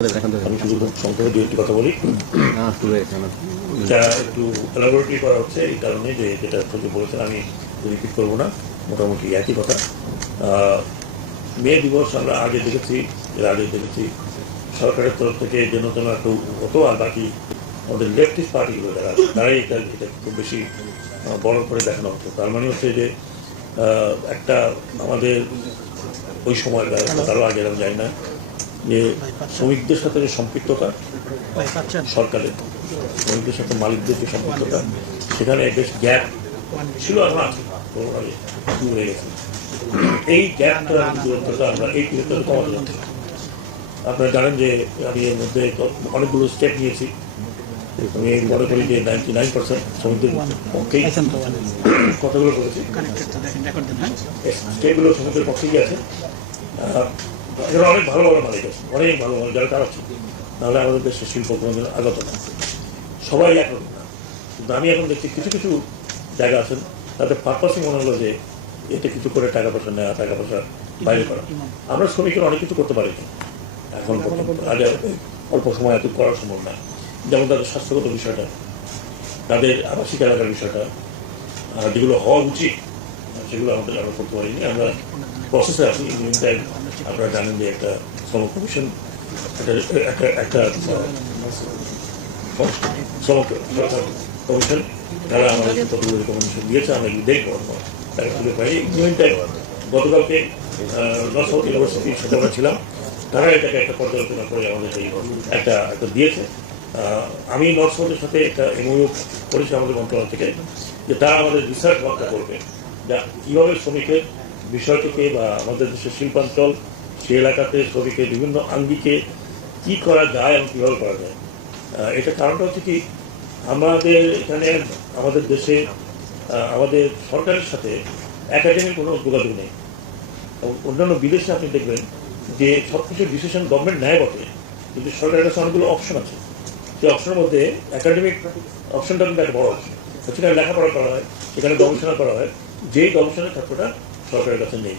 আমি শুধু সংক্ষেপে দু একটি কথা বলি। যা একটু এলাবোরেটরি করা হচ্ছে এই কারণে যে যেটা আপনি বলেছেন আমি রিপিট করব না মোটামুটি একই কথা। মে দিবস আমরা আগে দেখেছি এর আগে দেখেছি। সরকারের তরফ থেকে যেন তেন একটু হতো আর বাকি আমাদের লেফটিস্ট পার্টিগুলো যারা তারাই এটা এটা খুব বেশি বড় করে দেখানো হতো তার মানে হচ্ছে যে একটা আমাদের ওই সময় তারও আগে আমি জানি না। যে শ্রমিকদের সাথে যে সম্পৃক্ততা সরকারের শ্রমিকদের সাথে মালিকদের যে সম্পৃক্ততা সেখানে বেশ গ্যাপ ছিল হয়ে গেছে। এই গ্যাপটা দূরত্বটা আমরা এই দূরত্বটা কমাতে আপনারা জানেন যে আমি এর মধ্যে অনেকগুলো স্টেপ নিয়েছি। আমি মনে করি যে নাইনটি নাইন পার্সেন্ট শ্রমিকদের পক্ষেই কতগুলো করেছি সমুদ্রের পক্ষেই আছে। এখানে অনেক ভালো ভালো মালিক আছে, অনেক ভালো ভালো যারা চালাচ্ছে নাহলে আমাদের দেশের শিল্প আগত না। সবাই একরকম না। কিন্তু আমি এখন দেখছি কিছু কিছু জায়গা আছেন তাদের পারপাসই মনে হলো যে এতে কিছু করে টাকা পয়সা নেওয়া, টাকা পয়সা বাইরে করা। আমরা শ্রমিকের অনেক কিছু করতে পারি। এখন আগে অল্প সময় এত করা সম্ভব না। যেমন তাদের স্বাস্থ্যগত বিষয়টা, তাদের আবাসিক এলাকার বিষয়টা যেগুলো হওয়া উচিত, সেগুলো আমাদের আমরা করতে পারিনি। আমরা প্রসেসে আছি ইউনিয়ন আপনারা জানেন যে একটা শ্রম কমিশন একটা একটা শ্রম কমিশন তারা আমাদের রেকমেন্ডেশন দিয়েছে আমরা এগুলো দেখব তারা খুলে পাই ইউনিয়নটাই গতকালকে নর্থ ইউনিভার্সিটির সাথে আমরা ছিলাম তারা এটাকে একটা পর্যালোচনা করে আমাদের এই একটা একটা দিয়েছে আমি নর্থ সাউথের সাথে একটা এমওইউ করেছি আমাদের মন্ত্রণালয় থেকে যে তারা আমাদের রিসার্চ ওয়ার্কটা করবে যা কীভাবে শ্রমিকের বিষয়টিকে বা আমাদের দেশের শিল্পাঞ্চল সে এলাকাতে শ্রমিকের বিভিন্ন আঙ্গিকে কি করা যায় এবং কীভাবে করা যায়? এটা কারণটা হচ্ছে কি, আমাদের এখানে, আমাদের দেশে আমাদের সরকারের সাথে একাডেমির কোনো যোগাযোগ নেই। অন্যান্য বিদেশে আপনি দেখবেন যে সব কিছু ডিসিশন গভর্নমেন্ট নেয় বটে, কিন্তু সরকারের কাছে অনেকগুলো অপশন আছে। সেই অপশনের মধ্যে একাডেমিক অপশনটা কিন্তু একটা বড় অপশন সেখানে লেখাপড়া করা হয়, সেখানে গবেষণা করা হয়, যেই গবেষণার ছাত্রটা সরকারের কাছে নেই।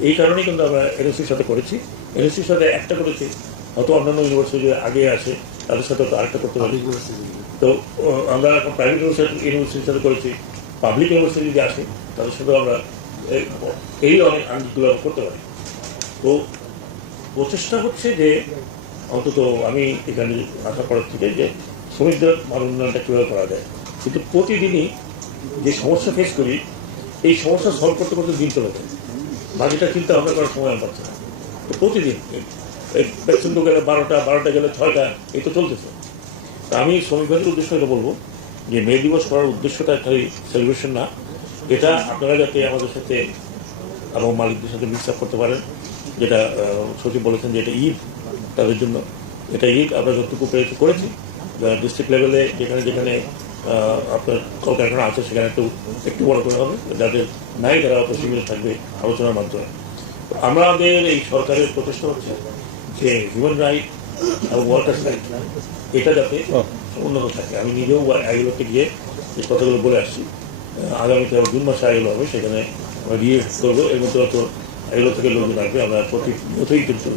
এই কারণেই কিন্তু আমরা এনএসসির সাথে করেছি। এনএসসির সাথে একটা করেছি হয়তো অন্যান্য ইউনিভার্সিটি আগে আসে তাদের সাথে তো আরেকটা করতে পারি তো। আমরা প্রাইভেট ইউনিভার্সিটির সাথে করেছি পাবলিক ইউনিভার্সিটি যদি আসে তাদের সাথে আমরা এই- অনেক আমরা করতে পারি? তো প্রচেষ্টা হচ্ছে যে অন্তত আমি এখানে আশা করার থেকে যে শ্রমিকদের মান উন্নয়নটা কীভাবে করা যায়। কিন্তু প্রতিদিনই যে সমস্যা ফেস করি এই সমস্যা সলভ করতে করতে দিন চলে যায়। বাকিটা চিন্তা ভাবনা করার সময় আমার পাচ্ছে না। তো প্রতিদিন এই পেছন গেলে বারোটা বারোটা গেলে ছয়টা, এই তো চলতেছে। তা আমি শ্রমিকদের উদ্দেশ্য এটা বলব যে মে দিবস করার উদ্দেশ্যটা খালি সেলিব্রেশন না। এটা আপনারা যাতে আমাদের সাথে এবং মালিকদের সাথে মিক্স আপ করতে পারেন। যেটা সচিব বলেছেন যে এটা ঈদ, তাদের জন্য এটা ঈদ। আমরা যতটুকু পেরেছি করেছি। ডিস্ট্রিক্ট লেভেলে যেখানে যেখানে আপনার কলকারখানা আছে সেখানে একটু একটু বড় করে হবে যাদের নাই তারা অত থাকবে আলোচনার মাধ্যমে। আমাদের এই সরকারের প্রচেষ্টা হচ্ছে যে হিউম্যান রাইট এবং ওয়ার্কার্স রাইট এটা যাতে উন্নত থাকে। আমি নিজেও এগুলোকে গিয়ে এই কথাগুলো বলে আসছি আগামীতে জুন মাসে এগুলো হবে সেখানে আমরা দিয়ে করব। এর মধ্যে অত এগুলো থেকে লোকজন আসবে আমরা প্রতি বছরই কিন্তু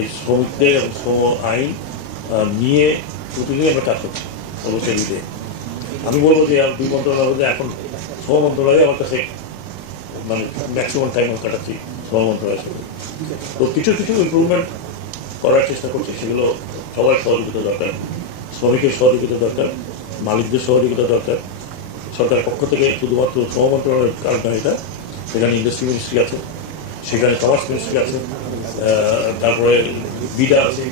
এই শ্রমিকদের এবং শ্রম আইন নিয়ে প্রতিদিনই আমরা কাজ করছি অবশ্যই আমি বলব যে দুই মন্ত্রণালয় মধ্যে এখন ছ মন্ত্রণালয় আমার কাছে মানে ম্যাক্সিমাম টাইম কাটাচ্ছি ছ মন্ত্রণালয়ের সঙ্গে। তো কিছু কিছু ইমপ্রুভমেন্ট করার চেষ্টা করছি, সেগুলো সবার সহযোগিতা দরকার। শ্রমিকের সহযোগিতা দরকার, মালিকদের সহযোগিতা দরকার। সরকারের পক্ষ থেকে শুধুমাত্র শ্রম মন্ত্রণালয়ের কাজ নয় এটা, সেখানে ইন্ডাস্ট্রি মিনিস্ট্রি আছে, সেখানে কমার্স মিনিস্ট্রি আছে তারপরে বিডা আছে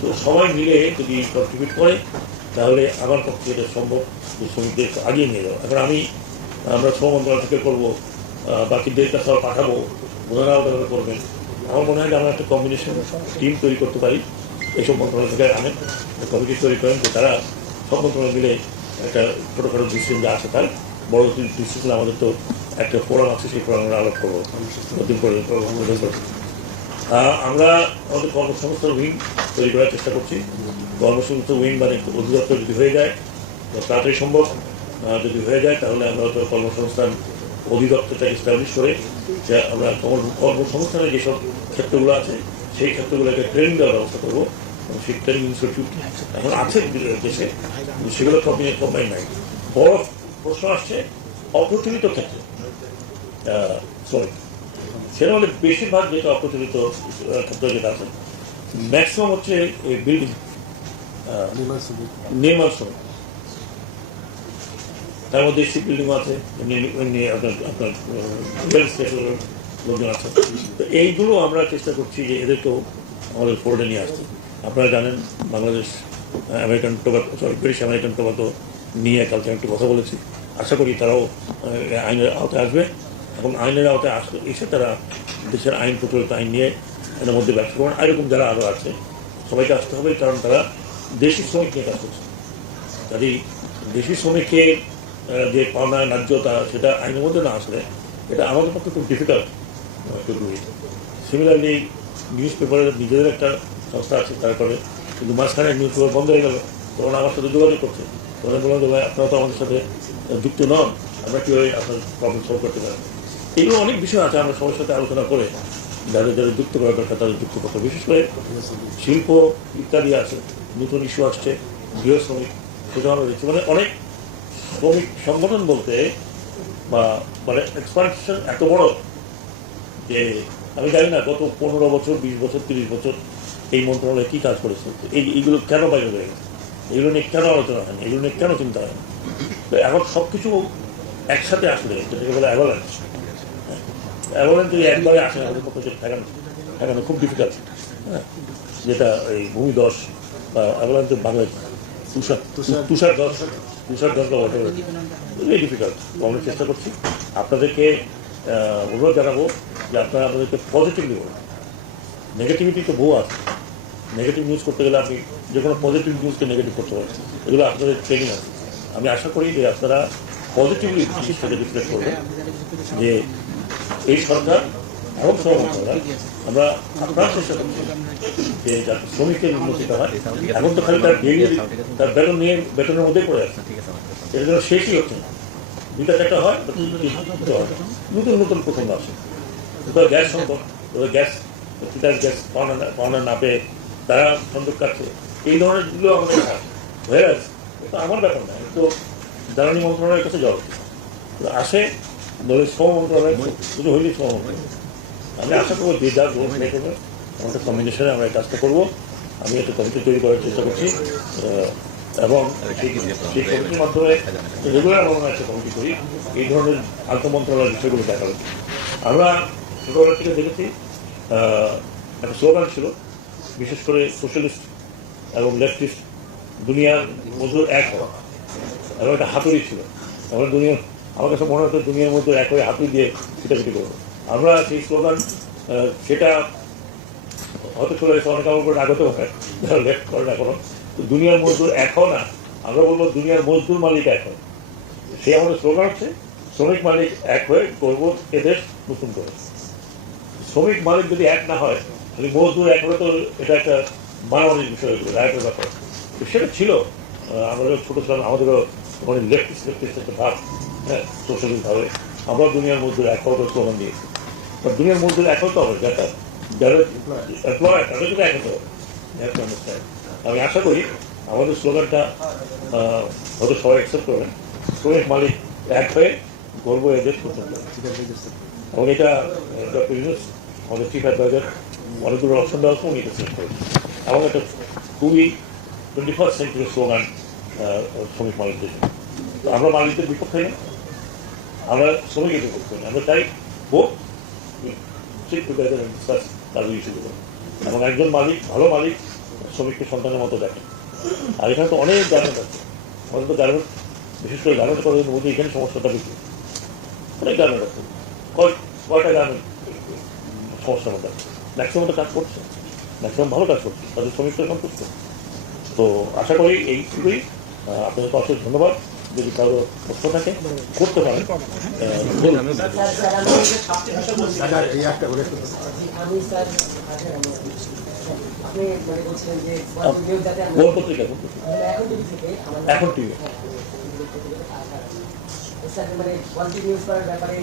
তো সবাই মিলে যদি কন্ট্রিবিউট করে তাহলে আমার পক্ষে এটা সম্ভব যে শ্রমিকদের আগিয়ে নিয়ে যাওয়া। এখন আমি, আমরা শ্রম মন্ত্রণালয় থেকে করব বাকিদের কাছে আবার পাঠাবো, ওনারাও তাহলে করবেন। আমার মনে হয় যে আমরা একটা কম্বিনেশন টিম তৈরি করতে পারি এইসব মন্ত্রণালয় থেকে আনেন কমিটি তৈরি করেন, যে তারা সব মন্ত্রণালয় মিলে একটা ছোটোখাটো ডিসিশন যা আছে তার, বড় ডিসিশন আমাদের তো একটা ফোরাম আছে, সেই ফোরাম আমরা আলাপ করব। আমরা আমাদের কর্মসংস্থান উইং তৈরি করার চেষ্টা করছি। কর্মসংস্থান উইং মানে অধিদপ্তর যদি হয়ে যায় তাড়াতাড়ি সম্ভব যদি হয়ে যায়, তাহলে আমরা হয়তো কর্মসংস্থান অধিদপ্তরটা এস্টাবলিশ করে যে আমরা কর্ম- কর্মসংস্থানের যেসব ক্ষেত্রগুলো আছে, সেই ক্ষেত্রগুলোকে ট্রেনিং দেওয়ার ব্যবস্থা করব। সেই ট্রেনিং ইনস্টিটিউট এখন আছে দেশে সেগুলো কম্পানি কম্পানি নাই। বড় প্রশ্ন আসছে, অপ্রচলিত ক্ষেত্রে সরি সেটা হলে বেশিরভাগ যেটা অপ্রচলিত ক্ষেত্র যেটা আছে ম্যাক্সিমাম হচ্ছে বিল্ডিং নির্মাণ তার মধ্যে শিপ আছে আপনার আপনার লোকজন আছে। তো এইগুলো আমরা চেষ্টা করছি যে এদেরকেও আমাদের নিয়ে আসতে। আপনারা জানেন, Bangladesh American tobacco sorry British American tobacco নিয়ে কালকে একটু কথা বলেছি। আশা করি তারাও আইনের আওতায় আসবে এবং আইনের আওতায় আসলে এসে তারা দেশের আইন প্রচলিত আইন নিয়ে এর মধ্যে ব্যবসা করবেন এরকম যারা আরও আছে, সবাইকে আসতে হবে, কারণ তারা দেশি শ্রমিক নিয়ে কাজ করছে কাজেই দেশি শ্রমিকের যে পাওনা, ন্যায্যতা, সেটা আইনের মধ্যে না আসলে, এটা আমাদের পক্ষে খুব ডিফিকাল্ট টু সিমিলারলি নিউজ পেপারের নিজেদের একটা সংস্থা আছে তারপরে কিন্তু মাঝখানে নিউজ পেপার বন্ধ হয়ে গেল। তখন আমার সাথে যোগাযোগ করছে। তখন বললাম যে, ভাই, আপনারা তো আমাদের সাথে যুক্ত নন। আমরা কীভাবে আপনার প্রবলেম সলভ করতে পারেন এগুলো অনেক বিষয় আছে, আমরা সবার সাথে আলোচনা করে যাদের যাদের যুক্ত করা দরকার, তাদের যুক্ত করতে বিশেষ করে শিল্প ইত্যাদি আছে। নতুন ইস্যু আসছে গৃহ শ্রমিক আমরা দেখছি। মানে অনেক শ্রমিক সংগঠন বলতে বা মানে এক্সপানশন এত বড় যে আমি জানি না গত পনেরো বছর, বিশ বছর, তিরিশ বছর এই মন্ত্রণালয় কী কাজ করেছে। এই এইগুলো কেন বাইরে হয়ে গেছে? এগুলো নিয়ে কেন আলোচনা হয়নি? এগুলো নিয়ে কেন চিন্তা হয়নি? তো এখন সব কিছু একসাথে আসলে, যেটাকে বলে অ্যাভালান্স অ্যাভালান্স যদি একবারে আসে আমাদের পক্ষে ঠেকানো ঠেকানো খুব ডিফিকাল্ট হ্যাঁ যেটা এই ভূমিদশ বা অ্যাভালান্সের বাংলায় তুষার তুষার দশ তুষার দশ বা ভেরি ডিফিকাল্ট আমরা চেষ্টা করছি। আপনাদেরকে অনুরোধ জানাব যে আপনারা আমাদেরকে পজিটিভলি বলুন। নেগেটিভিটি তো বহু আছে। নেগেটিভ নিউজ করতে গেলে আপনি যে কোনো পজিটিভ নিউজকে নেগেটিভ করতে পারেন। এগুলো আপনাদের ট্রেনিং আছে। আমি আশা করি যে আপনারা পজিটিভলি সেটা রিফ্লেক্ট করবেন। যে এই সরকার এবং সহমন্ত্রণালয় আমরা আপনার চেষ্টা করছি যে যাতে শ্রমিকের উন্নতিটা হয় এখন তো খালি তার ডেলি তার বেতন নিয়ে বেতনের মধ্যেই পড়ে আছে। এটা যেন শেষই হচ্ছে না। দুইটা চারটা হয়। নতুন নতুন প্রসঙ্গ আসে। কোথাও গ্যাস সংকট কোথাও গ্যাস তিতাস গ্যাস পাওনা পাওনা না পেয়ে তারা সংযোগ কাটছে। এই ধরনের যেগুলো আমাদের হয়ে আছে তো আমার ব্যাপার না তো জ্বালানি মন্ত্রণালয়ের কাছে জল আসে নইলে শ্রম মন্ত্রণালয় হইলে শ্রম মন্ত্রণালয়। আমি আশা করব যে যা গ্রোথ নিয়ে করবে আমাদের কম্বিনেশনে আমরা এই কাজটা করব। আমি একটা কমিটি তৈরি করার চেষ্টা করছি এবং সেই কমিটির মাধ্যমে রেগুলার আমরা একটা কমিটি করি, এই ধরনের আন্তঃ মন্ত্রণালয়ের বিষয়গুলো দেখা হচ্ছে আমরা ছোটবেলা থেকে দেখেছি একটা স্লোগান ছিল, বিশেষ করে সোশ্যালিস্ট এবং লেফটিস্ট দুনিয়ার মজুর এক হওয়া। এবং একটা হাতুড়ি ছিল। আমরা দুনিয়া, আমার কাছে মনে হতো দুনিয়ার মধ্যে এক হয়ে হাতুড়ি দিয়ে পিটাপিটি করব। আমরা সেই স্লোগান সেটা হয়তো চলে গেছে, অনেক আমার উপর রাগ হতে পারে যারা লেফট করে না কোনো দুনিয়ার মজদুর হও না আমরা বলব দুনিয়ার মজদুর মালিক হয়। সেই আমাদের স্লোগান হচ্ছে, শ্রমিক মালিক এক হয়ে করব এদেশ নতুন করে। শ্রমিক মালিক যদি এক না হয়, তাহলে মজদুর এক হলে তো এটা একটা মানবিক বিষয় হয়ে রায়তের ব্যাপার। সেটা ছিল আমরা ছোটো ছিলাম, আমাদেরও অনেক লেফটিস্ট লেফটিস্ট একটা ভাব হ্যাঁ সোশ্যালিস্ট ভাবে। আমরা দুনিয়ার মজদুর এক হওয়ার স্লোগান দিয়েছি। দুনিয়ার মজদুর এক হতে হবে যারা যারা. আমি আশা করি আমাদের স্লোগানটা হয়তো সবাই অ্যাকসেপ্ট করবেন শ্রমিক মালিক এক হয়ে গর্ব এদের করতে এবং এটা আমাদের চিফ অ্যাডভাইজার অনেকগুলো অপশন দেওয়ার সময় এটা চেক করেছে এবং একটা খুবই টোয়েন্টি ফার্স্ট সেঞ্চুরি স্লোগান শ্রমিক মালিকদের আমরা মালিকদের বিপক্ষে না। আমরা শ্রমিকের বিপক্ষে আমরা চাই হোক ঠিক ডিসকাস তাদের ইস্যুগুলো এবং একজন মালিক ভালো মালিক শ্রমিককে সন্তানের মতো দেখেন আর এখানে তো অনেক গার্মেন্ট আছে। আমাদের তো গার্মেন্ট বিশেষ করে গার্মেন্ট করার মধ্যে এখানে সমস্যাটা বেশি অনেক গার্মেন্ট আছে। কয় কয়টা গার্মেন্ট সমস্যার মধ্যে আছে? ম্যাক্সিমাম তো কাজ করছে। ম্যাক্সিমাম ভালো কাজ করছে। তাদের শ্রমিকরা সন্তুষ্ট তো আশা করি এইটুকুই আহ, আপনাদেরকে অশেষ ধন্যবাদ। যদি কারও প্রশ্ন থাকে করতে পারেন কোন পত্রিকা এখন টিভি স্যার পজিটিভ নিউজ করার ব্যাপারে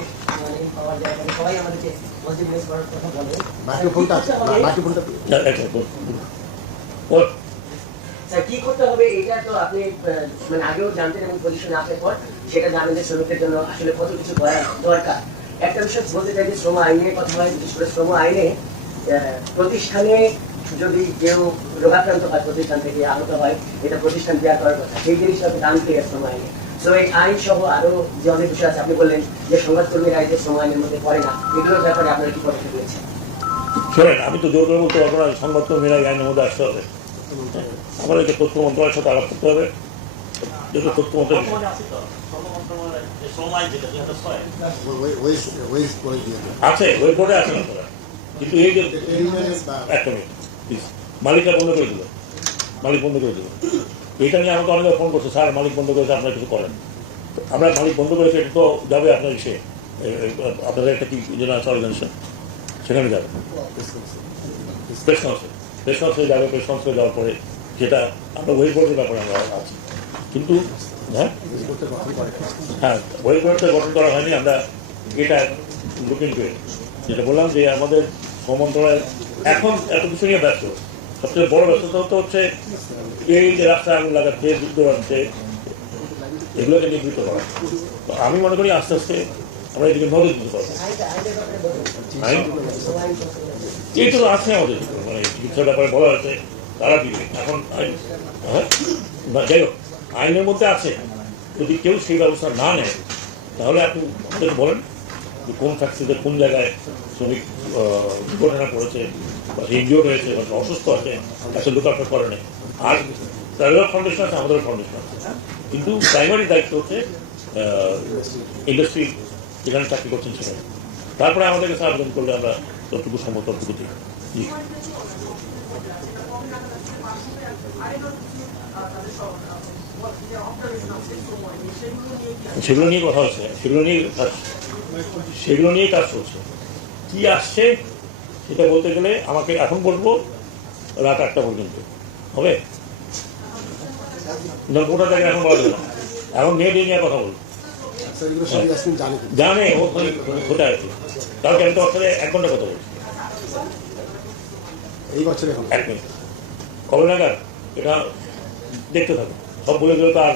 পাওয়া যায় সবাই আমাদেরকে পজিটিভ নিউজ করার কথা বলে মাইক্রোফোনটা মাইক্রোফোনটা। বল। মানে প্রতিষ্ঠানে যদি কেউ রোগাক্রান্ত হয়, প্রতিষ্ঠান থেকে আহত হয়, এটা প্রতিষ্ঠান দেওয়া করার কথা। সেই জিনিসটা দান পেয়ে শ্রম আইনে। তো এই আইন সহ আরও যে অনেক বিষয় আছে, আপনি বললেন যে সংবাদকর্মীরা এই যে শ্রম আইনের মধ্যে পড়ে না, এগুলোর ব্যাপারে আপনারা কি পদক্ষেপ নিয়েছেন আমি তো জোর করে বলতে পারব না সংবাদকর্মীরা আইনের মধ্যে আসতে হবে। আমাদেরকে তথ্য মন্ত্রণালয়ের সাথে আলাপ করতে হবে। যেটা তথ্য মন্ত্রণালয় আছে যে ওই বোর্ডে আছে আপনারা কিন্তু এই যে একটা মিনিট প্লিজ মালিকটা বন্ধ করে দিল। মালিক বন্ধ করে দিল। এটা নিয়ে আমাকে অনেকে ফোন করছে স্যার মালিক বন্ধ করেছে আপনারা কিছু করেন। আমরা মালিক বন্ধ করেছে এটা তো যাবে আপনার এ- আপনাদের একটা কি যেন আছে অর্গানাইজেশন সেখানে যাবে। প্রেস কাউন্সিল প্রেস কাউন্সিলে যাবে প্রেস কাউন্সিলে যাওয়ার পরে যেটা আমরা ওয়েট বোর্ডের ব্যাপারে আমরা আছি। কিন্তু হ্যাঁ? হ্যাঁ ওয়েট বোর্ডটা গঠন করা হয়নি আমরা এটা লুকিং করে যেটা বললাম যে আমাদের মন্ত্রণালয় এখন এত কিছু নিয়ে ব্যস্ত। সবচেয়ে বড় ব্যস্ততা তো হচ্ছে এই যে রাস্তায় আগুন লাগাচ্ছে যুদ্ধ আনছে এগুলোকে নিবৃত্ত করা। তো আমি মনে করি আস্তে আস্তে আমরা এদিকে নজর দিতে পারব। এই তো আছে আমাদের। মানে ব্যাপারে বলা হয়েছে, তারা দিবে। এখন হ্যাঁ? যাই হোক, আইনের মধ্যে আছে। যদি কেউ সেই ব্যবস্থা না নেয়, তাহলে আপনি আমাদের বলেন যে কোন ফ্যাক্টরিতে কোন জায়গায় শ্রমিক দুর্ঘটনা করেছে বা ইনজিওর হয়েছে, বা অসুস্থ আছে, একটা লোক আপনার করে নেই আর তাদেরও ফাউন্ডেশন আছে, আমাদেরও ফাউন্ডেশন আছে কিন্তু প্রাইমারি দায়িত্ব হচ্ছে ইন্ডাস্ট্রি যেখানে চাকরি করছেন সেখানে। তারপরে আমাদের কাছে আবেদন করলে আমরা ততটুকু সম্ভব ততটুকু দিই। সেগুলো নিয়ে কথা হচ্ছে সেগুলো নিয়ে সেগুলো নিয়ে কাজ চলছে। কি আসছে সেটা বলতে গেলে আমাকে এখন বলব রাত আটটা পর্যন্ত। হবে? না গোটা জায়গায় এখন বলা না। এখন দিয়ে নিয়ে কথা বলব। জানে কিন্তু জানে ও কোথায় আছে। কালকে আমি তো ওর সাথে এক ঘণ্টা কথা বলছি। এই বছর এক মিনিট। কবে নাগাদ? এটা দেখতে থাকো সব বলে দিলে তো আর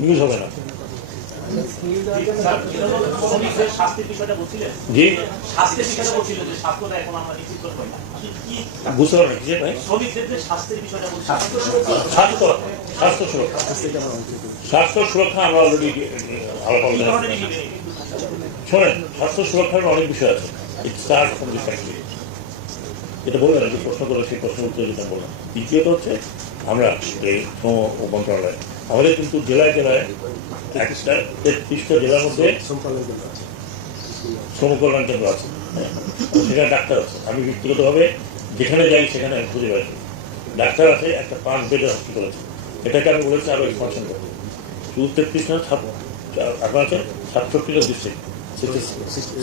নিউজ হবে না। বুঝতে স্বাস্থ্য স্বাস্থ্য সুরক্ষা। স্বাস্থ্য সুরক্ষা আমরা অলরেডি? শোনেন, স্বাস্থ্য সুরক্ষার অনেক বিষয় আছে। যেটা বললেন যে প্রশ্ন করে সেই প্রশ্ন উত্তর যেটা বললাম দ্বিতীয়ত হচ্ছে আমরা এই শ্রম মন্ত্রণালয় আমাদের কিন্তু জেলায় জেলায় একটা তেত্রিশটা জেলার মধ্যে সম্পাদন কেন্দ্র আছে শ্রম কল্যাণ কেন্দ্র আছে হ্যাঁ, সেখানে ডাক্তার আছে আমি ব্যক্তিগতভাবে যেখানে যাই সেখানে আমি খুঁজে পাই ডাক্তার আছে একটা পাঁচ বেডের হসপিটাল আছে এটাকে আমি বলেছি আরও এক্সপানশন করতে শুধু তেত্রিশ না ছাপ আপনার আছে সাতষট্টিটা ডিস্ট্রিক্ট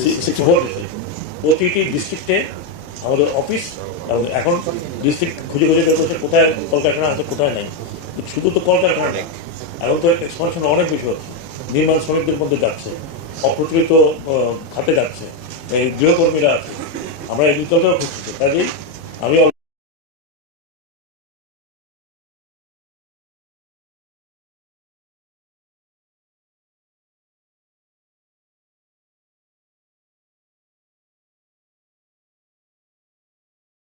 সিক্সটি ফোর ডিস্ট্রিক্ট প্রতিটি ডিস্ট্রিক্টে আমাদের অফিস এখন ডিস্ট্রিক্ট খুঁজে খুঁজে বের করছে, কোথায় কলকারখানা আছে, কোথায় নেই। শুধু তো কলকারখানা নেই, এখন তো এক্সপানশন অনেক বেশি হচ্ছে। নির্মাণ শ্রমিকদের মধ্যে যাচ্ছে, অপ্রচলিত খাতে যাচ্ছে, এই গৃহকর্মীরা আছে। আমরা এই বিকল্পও খুঁজছি কাজেই আমি